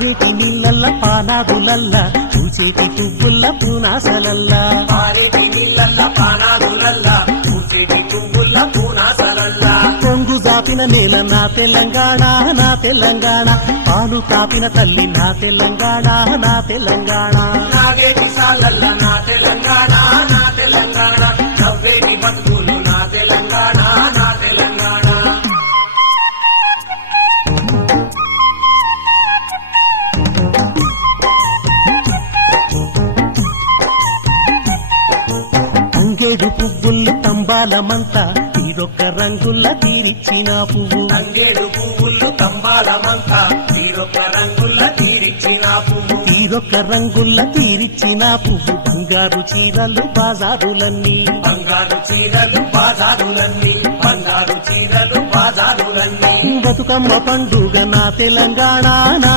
పారేటి నీళ్ళల్ల పానాదులల్ల పూచేటి పువ్వుల్ల పూనాసలల్ల పారేటి నీళ్ళల్ల పానాదులల్ల పూచేటి పువ్వుల్ల పూనాసలల్ల కొంగు దాపిన నేల నా తెలంగాణ నా తెలంగాణ పాలు తాపిన తల్లి నా తెలంగాణ నా తెలంగాణ నాగేటి సాలల్ల నా తెలంగాణ నా తెలంగాణ నవ్వేటి బతుకులు నా తెలంగాణ నా తెలంగాణ అంగేడు పువ్వులు తంబాలమంతా తీరొక్క రంగుల్ల తీరిచ్చిన పువ్వు తంగేడు పువ్వులు తంబాలమంతా తీరొక్క రంగుల్ల తీరిచ్చిన పువ్వు తీరొక్క రంగుల్ల తీరిచ్చిన పువ్వు బంగారు చీరలు బాజారులన్నీ బంగారు చీరలు బాజారులన్నీ బంగారు చీరలు బాజారులన్నీ బతుకమ్మ పండుగ నా తెలంగాణ నా